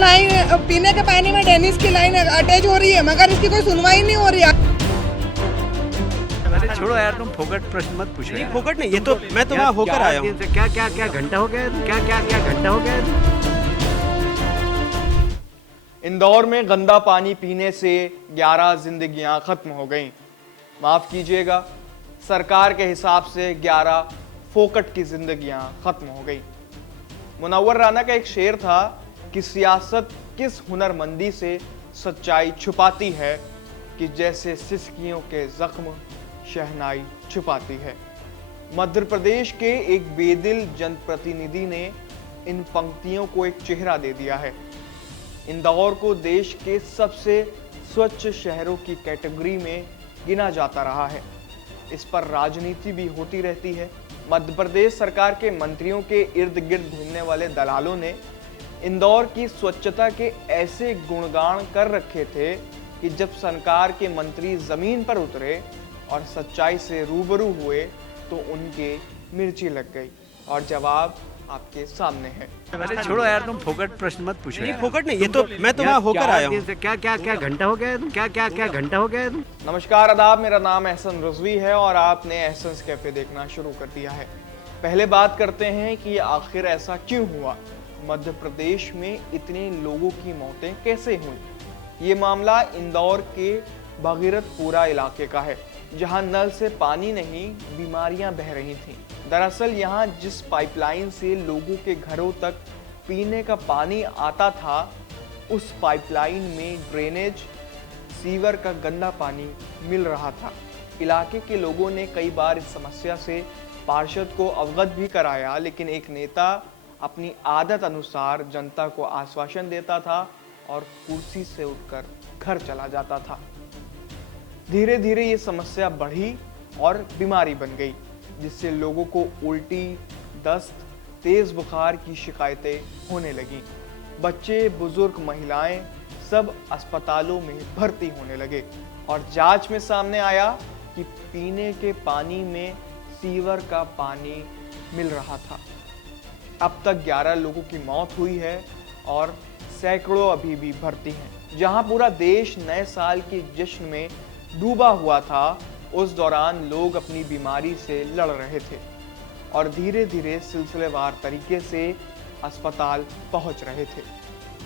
Line पीने के पानी में डेनिस की लाइन अटैच हो रही है, मगर इसकी कोई सुनवाई नहीं हो रही है। अरे छोड़ो यार, तुम फोकट प्रश्न मत पूछो यार। फोकट नहीं, ये तो मैं तो वहाँ होकर आया हूँ। क्या क्या क्या घंटा हो गया, क्या घंटा हो गया। इंदौर में गंदा पानी पीने से 11 जिंदगियां खत्म हो गईं। माफ कीजिएगा, सरकार के हिसाब से 11 फोकट की जिंदगियां खत्म हो गईं। मुनव्वर राना का एक शेर था कि सियासत किस हुनरमंदी से सच्चाई छुपाती है कि जैसे सिसकियों के जख्म शहनाई छुपाती है। मध्य प्रदेश के एक बेदिल जनप्रतिनिधि ने इन पंक्तियों को एक चेहरा दे दिया है। इंदौर को देश के सबसे स्वच्छ शहरों की कैटेगरी में गिना जाता रहा है। इस पर राजनीति भी होती रहती है। मध्य प्रदेश सरकार के मंत्रियों के इर्द गिर्द घूमने वाले दलालों ने इंदौर की स्वच्छता के ऐसे गुणगान कर रखे थे कि जब सरकार के मंत्री जमीन पर उतरे और सच्चाई से रूबरू हुए तो उनके मिर्ची लग गई। और जवाब आपके सामने है। अरे छोड़ो यार, तुम फोकट प्रश्न मत पूछो यार। फोकट नहीं, ये तो मैं तो वहाँ होकर आया हूँ। क्या घंटा हो गया, क्या घंटा हो गया। नमस्कार, आदाब, मेरा नाम एहसन रिजवी है और आपने एहसन्स कैफे देखना शुरू कर दिया है। पहले बात करते हैं कि आखिर ऐसा क्यों हुआ, मध्य प्रदेश में इतने लोगों की मौतें कैसे हुई। ये मामला इंदौर के भगीरथपुरा इलाके का है, जहां नल से पानी नहीं, बीमारियां बह रही थीं। दरअसल यहां जिस पाइपलाइन से लोगों के घरों तक पीने का पानी आता था, उस पाइपलाइन में ड्रेनेज सीवर का गंदा पानी मिल रहा था। इलाके के लोगों ने कई बार इस समस्या से पार्षद को अवगत भी कराया, लेकिन एक नेता अपनी आदत अनुसार जनता को आश्वासन देता था और कुर्सी से उठकर घर चला जाता था। धीरे धीरे ये समस्या बढ़ी और बीमारी बन गई, जिससे लोगों को उल्टी, दस्त, तेज बुखार की शिकायतें होने लगीं। बच्चे, बुजुर्ग, महिलाएं सब अस्पतालों में भर्ती होने लगे और जांच में सामने आया कि पीने के पानी में सीवर का पानी मिल रहा था। अब तक 11 लोगों की मौत हुई है और सैकड़ों अभी भी भर्ती हैं। जहां पूरा देश नए साल के जश्न में डूबा हुआ था, उस दौरान लोग अपनी बीमारी से लड़ रहे थे और धीरे धीरे सिलसिलेवार तरीके से अस्पताल पहुंच रहे थे।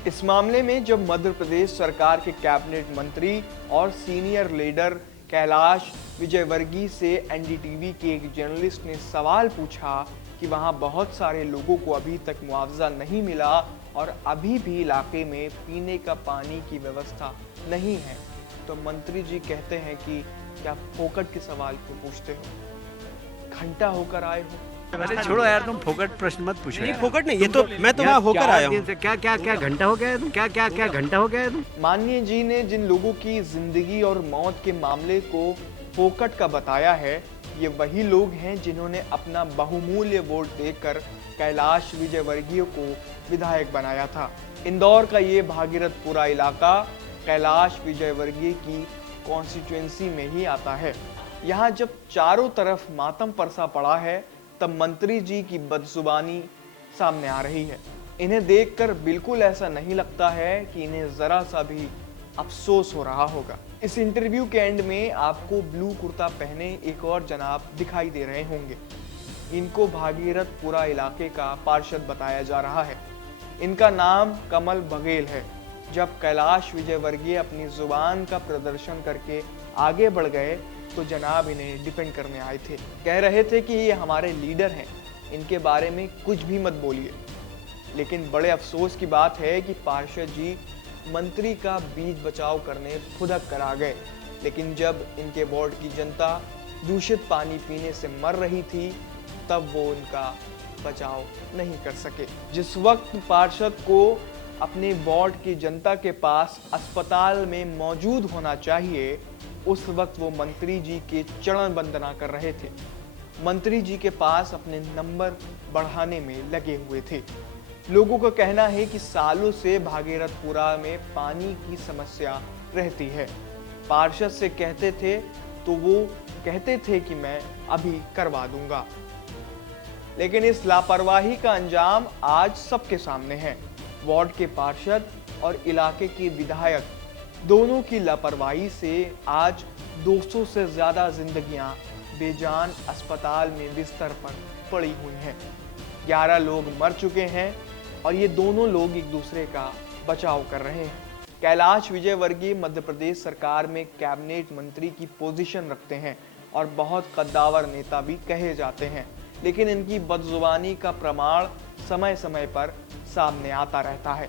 इस मामले में जब मध्य प्रदेश सरकार के कैबिनेट मंत्री और सीनियर लीडर कैलाश विजयवर्गीय से एनडीटीवी के एक जर्नलिस्ट ने सवाल पूछा कि वहां बहुत सारे लोगों को अभी तक मुआवजा नहीं मिला और अभी भी इलाके में पीने का पानी की व्यवस्था नहीं है, तो मंत्री जी कहते हैं कि क्या फोकट के सवाल क्यों पूछते हो, घंटा होकर आए हो। अरे छोड़ो यार, तुम फोकट प्रश्न मत पूछो यार। फोकट नहीं, ये तो मैं तो वहाँ होकर आया हूँ। क्या घंटा हो गया, क्या घंटा हो गया। माननीय जी ने जिन लोगों की जिंदगी और मौत के मामले को फोकट का बताया है, ये वही लोग हैं जिन्होंने अपना बहुमूल्य वोट देकर कैलाश विजयवर्गीय को विधायक बनाया था। इंदौर का ये भागीरथपुरा इलाका कैलाश विजयवर्गीय की कॉन्स्टिट्यूएंसी में ही आता है। यहाँ जब चारों तरफ मातम परसा पड़ा है, तब मंत्री जी की बदजुबानी सामने आ रही है। इन्हें देखकर बिल्कुल ऐसा नहीं लगता है कि इन्हें जरा सा भी अफसोस हो रहा होगा। इस इंटरव्यू के एंड में आपको ब्लू कुर्ता पहने एक और जनाब दिखाई दे रहे होंगे। इनको भागीरथपुरा इलाके का पार्षद बताया जा रहा है। इनका नाम कमल बघेल है। जब कैलाश विजयवर्गीय अपनी जुबान का प्रदर्शन करके आगे बढ़ गए, तो जनाब इन्हें डिफेंड करने आए थे। कह रहे थे कि ये हमारे लीडर हैं, इनके बारे में कुछ भी मत बोलिए। लेकिन बड़े अफसोस की बात है कि पार्षद जी मंत्री का बीज बचाव करने फुदक कर आ गए, लेकिन जब इनके वार्ड की जनता दूषित पानी पीने से मर रही थी, तब वो उनका बचाव नहीं कर सके। जिस वक्त पार्षद को अपने वार्ड की जनता के पास अस्पताल में मौजूद होना चाहिए, उस वक्त वो मंत्री जी के चरण वंदना कर रहे थे। मंत्री जी के पास अपने नंबर बढ़ाने में लगे हुए थे। लोगों का कहना है कि सालों से भागीरथपुरा में पानी की समस्या रहती है। पार्षद से कहते थे तो वो कहते थे कि मैं अभी करवा दूंगा, लेकिन इस लापरवाही का अंजाम आज सबके सामने है। वार्ड के पार्षद और इलाके के विधायक दोनों की लापरवाही से आज 200 से ज्यादा जिंदगियां बेजान अस्पताल में बिस्तर पर पड़ी हुई हैं। 11 लोग मर चुके हैं और ये दोनों लोग एक दूसरे का बचाव कर रहे हैं। कैलाश विजयवर्गीय मध्य प्रदेश सरकार में कैबिनेट मंत्री की पोजीशन रखते हैं और बहुत कद्दावर नेता भी कहे जाते हैं, लेकिन इनकी बदजुबानी का प्रमाण समय समय पर सामने आता रहता है।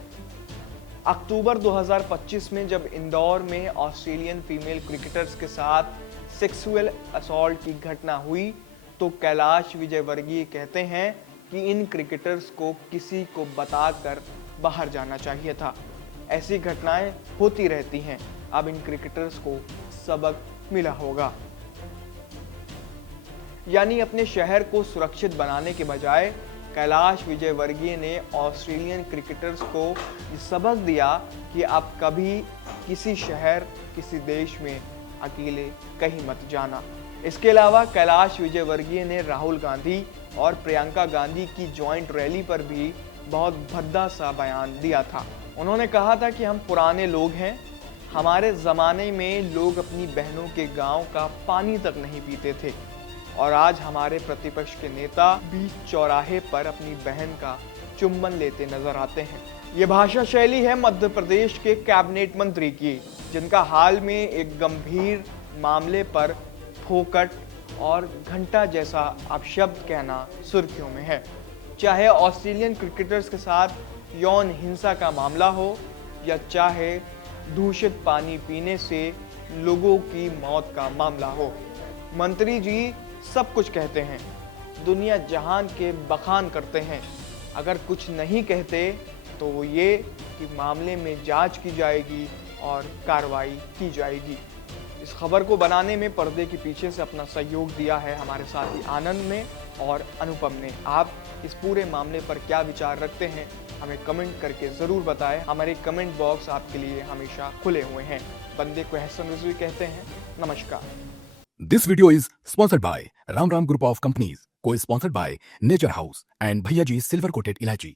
अक्टूबर 2025 में जब इंदौर में ऑस्ट्रेलियन फीमेल क्रिकेटर्स के साथ सेक्सुअल असॉल्ट की घटना हुई तो कैलाश विजयवर्गीय कहते हैं कि इन क्रिकेटर्स को किसी को बताकर बाहर जाना चाहिए था। ऐसी घटनाएं होती रहती हैं। अब इन क्रिकेटर्स को सबक मिला होगा। यानी अपने शहर को सुरक्षित बनाने के बजाय कैलाश विजयवर्गीय ने ऑस्ट्रेलियन क्रिकेटर्स को ये सबक दिया कि आप कभी किसी शहर, किसी देश में अकेले कहीं मत जाना। इसके अलावा कैलाश विजयवर्गीय ने राहुल गांधी और प्रियंका गांधी की जॉइंट रैली पर भी बहुत भद्दा सा बयान दिया था। उन्होंने कहा था कि हम पुराने लोग हैं, हमारे ज़माने में लोग अपनी बहनों के गांव का पानी तक नहीं पीते थे और आज हमारे प्रतिपक्ष के नेता बीच चौराहे पर अपनी बहन का चुम्बन लेते नजर आते हैं। ये भाषा शैली है मध्य प्रदेश के कैबिनेट मंत्री की, जिनका हाल में एक गंभीर मामले पर फोकट और घंटा जैसा अपशब्द कहना सुर्खियों में है। चाहे ऑस्ट्रेलियन क्रिकेटर्स के साथ यौन हिंसा का मामला हो या चाहे दूषित पानी पीने से लोगों की मौत का मामला हो, मंत्री जी सब कुछ कहते हैं, दुनिया जहान के बखान करते हैं। अगर कुछ नहीं कहते तो वो ये कि मामले में जांच की जाएगी और कार्रवाई की जाएगी। इस खबर को बनाने में पर्दे के पीछे से अपना सहयोग दिया है हमारे साथी आनंद ने और अनुपम ने। आप इस पूरे मामले पर क्या विचार रखते हैं हमें कमेंट करके ज़रूर बताएं। हमारे कमेंट बॉक्स आपके लिए हमेशा खुले हुए हैं। बंदे को एहसन रिजवी कहते हैं। नमस्कार। This video is sponsored by Ram Group of Companies, co-sponsored by Nature House and Bhaiya Ji Silver Coated Ilaichi.